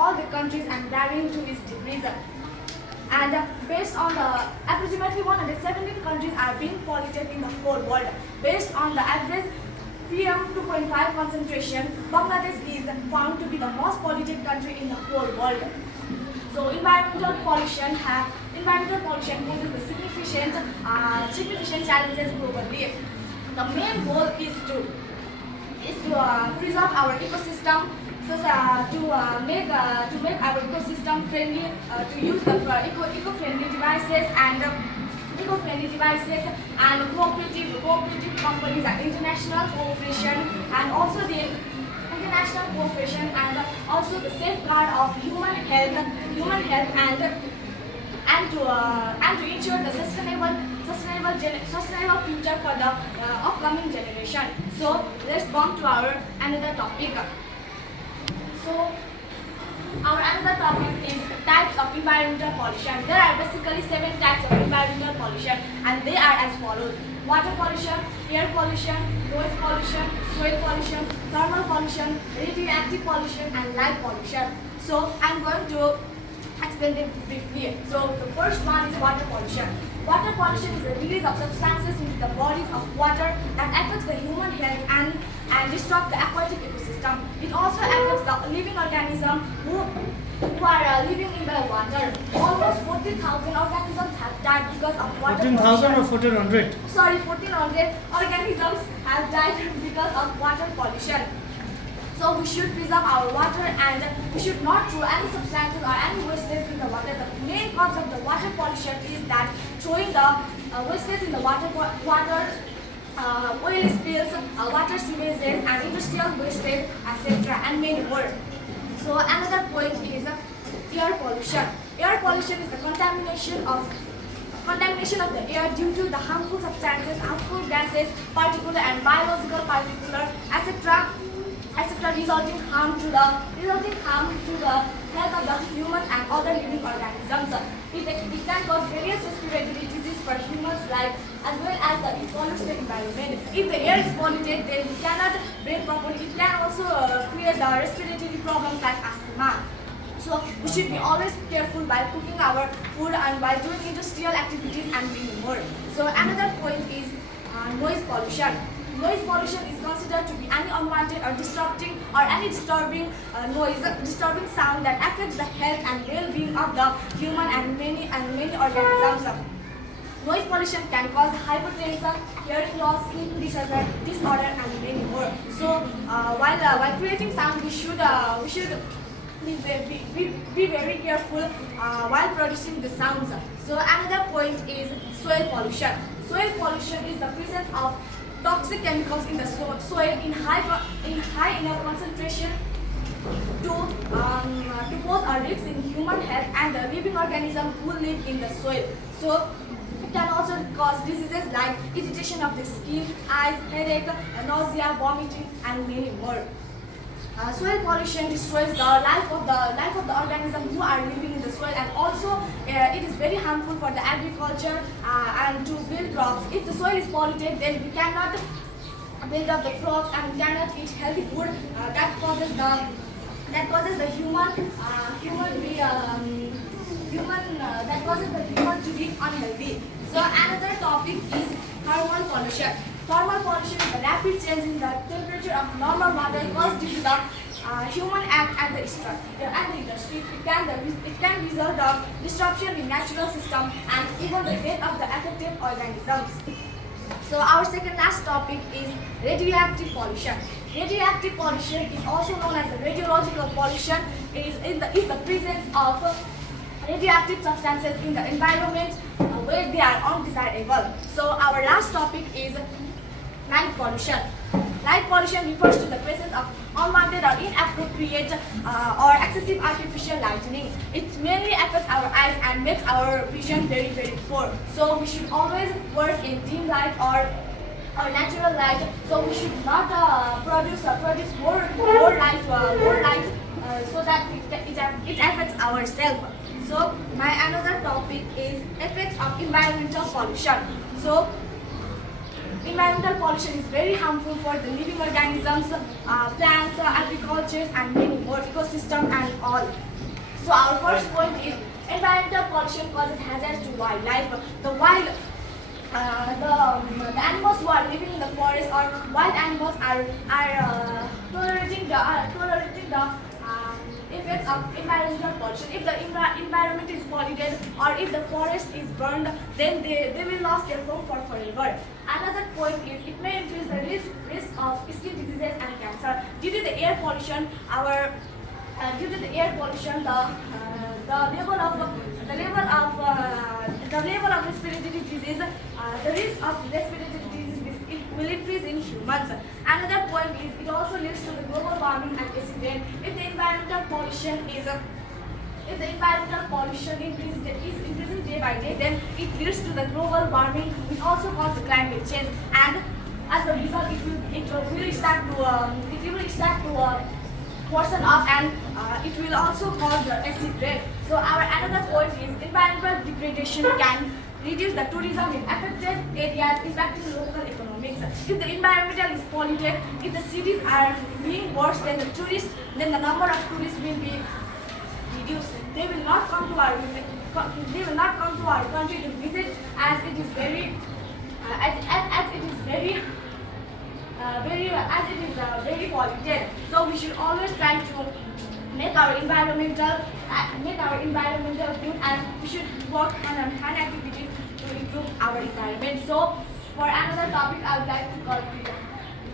all the countries and varying to its degrees. And based on the approximately 117 countries are being polluted in the whole world. Based on the average PM 2.5 concentration, Bangladesh is found to be the most polluted country in the whole world. So environmental pollution poses the significant challenges globally. The main goal is to preserve our ecosystem, so to make our ecosystem friendly, to use the eco-friendly devices and cooperative companies and international cooperation, and also the international cooperation, and also the safeguard of human health and to ensure the sustainable future for the upcoming generation. So let's come to our another topic. So our another topic is types of environmental pollution. There are basically 7 types of environmental pollution, and they are as follows: water pollution, air pollution, noise pollution, soil pollution, thermal pollution, radioactive pollution, and light pollution. So I'm going to explain them briefly. So the first one is water pollution. Water pollution is the release of substances into the bodies of water that affects the human health and disrupt the aquatic ecosystem. It also affects the living organisms who are living in the water. Almost 40,000 organisms have died because of water 14,000 or pollution. 1400? Sorry, 1,400 organisms have died because of water pollution. So we should preserve our water, and we should not throw any substances or any wastage in the water. The main cause of the water pollution is that throwing the wastage in the water, oil spills, water sewages, and industrial wastage, etc., and many more. So another point is air pollution. Air pollution is the contamination of the air due to the harmful substances, harmful gases, particular and biological particular, etc., resulting harm to the health of the human and other living organisms. It can cause various respiratory diseases for humans' life, as well as it pollutes the environment. If the air is polluted, then we cannot breathe properly. It can also create the respiratory problems like asthma. So we should be always careful while cooking our food and while doing industrial activities and many more. So another point is noise pollution. Noise pollution is considered to be any unwanted or disturbing sound that affects the health and well-being of the human and many organisms. Noise pollution can cause hypertension, hearing loss, sleep disorder, and many more. So while creating sound, we should be very careful while producing the sounds. So another point is soil pollution. Soil pollution is the presence of toxic chemicals in the soil in high enough concentration to pose a risk in human health and the living organisms who live in the soil. So it can also cause diseases like irritation of the skin, eyes, headache, nausea, vomiting, and many more. Soil pollution destroys the life of the organisms who are living in the soil, and also it is very harmful for the agriculture and to build crops. If the soil is polluted, then we cannot build up the crops and we cannot eat healthy food. That causes the human to be unhealthy. So another topic is thermal pollution. Thermal pollution is the rapid change in the temperature of normal water caused due to the human act and the industry. It can result in disruption in natural system and even the death of the affected organisms. So our second last topic is radioactive pollution. Radioactive pollution is also known as the radiological pollution. It is the presence of radioactive substances in the environment where they are undesirable. So our last topic is light pollution. Light pollution refers to the presence of unwanted or inappropriate or excessive artificial lighting. It mainly affects our eyes and makes our vision very, very poor. So we should always work in dim light or natural light. So we should not produce more light so that it affects ourselves. So my another topic is effects of environmental pollution. So environmental pollution is very harmful for the living organisms, plants, agriculture, and many more ecosystem and all. So our first point is environmental pollution causes hazards to wildlife. The animals who are living in the forest or wild animals are tolerating the effects of environmental pollution. If the environment is polluted or if the forest is burned, then they will lose their home for forever. Another point is it may increase the risk of skin diseases and cancer due to the air pollution. The level of respiratory disease, the risk of respiratory disease it will increase in humans. Another point is it also leads to the global warming and acid rain. If the environmental pollution is increasing day by day, then it leads to the global warming, which also causes climate change, and as a result, it will start to portion up, and it will also cause the acid rain. So our another point is environmental degradation can reduce the tourism in affected areas, impacting local economics. If the environmental is polluted, if the cities are being worse, then the number of tourists will be reduced. They will not come to our country to visit, as it is very very polluted. So we should always try to make our environmental good, and we should work on hand activities to improve our environment. So for another topic, I would like to call